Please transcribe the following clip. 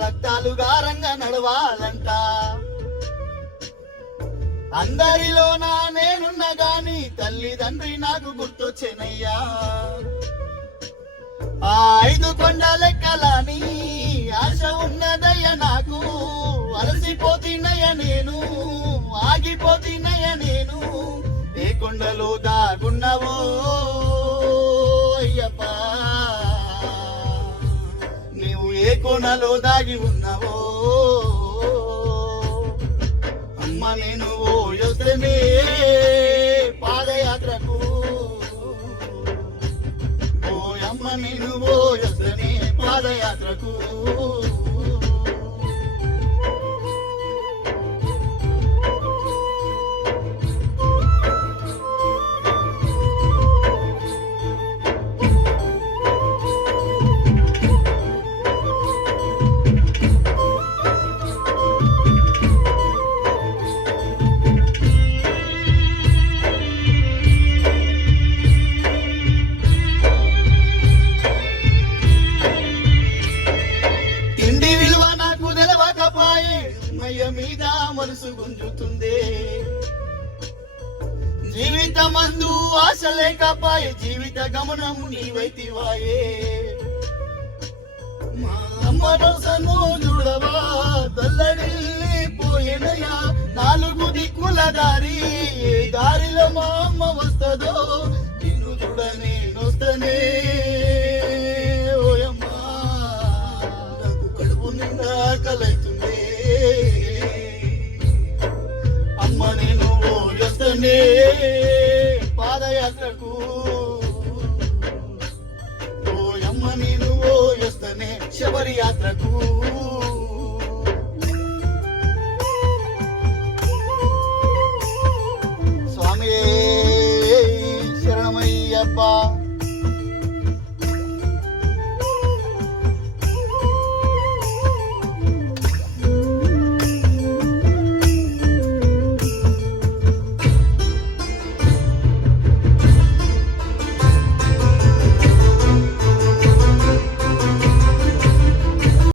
రక్తాలు గారంగా నడవాలంట. అందరిలోనా నేనున్నా గాని తల్లిదండ్రి నాకు గుర్తొచ్చేనయ్యా. ఆ 5 కొండలెక్కలని ఆశ ఉన్నదయ్య నాకు. అలసిపోతినయ్య నేను, ఆగిపోతినయ్య నేను. ఏ కొండలో దాగున్నవో అయ్యప్ప, నీవు ఏ కోనలో దాగి ఉన్నావో. అమ్మ నేను యోసమే పాదయాత్రకు, ఓయమ్మ నేను యోసనే పాదయాత్రకు. మీద మనసు గుంజుతుందే, జీవితమందు ఆశ లేకపాయే, జీవిత గమనం నీవైతివాయే. మా అమ్మ రోజను చూడవా తల్లడిల్లిపోయేనయ్యా. 4 దిక్కుల దారి, ఏ దారిలో మా అమ్మ వస్తుందో నిన్ను చూడ నేనొస్తనే. ఓయమ్మా నాకు కడుపు నిండా కలైతుంది. అమ్మ నేను యోసనే పాదయాత్రకు, ఓయమ్మ నేను యోసనే శబరి యాత్రకు. స్వామి శరణమయ్యప్ప.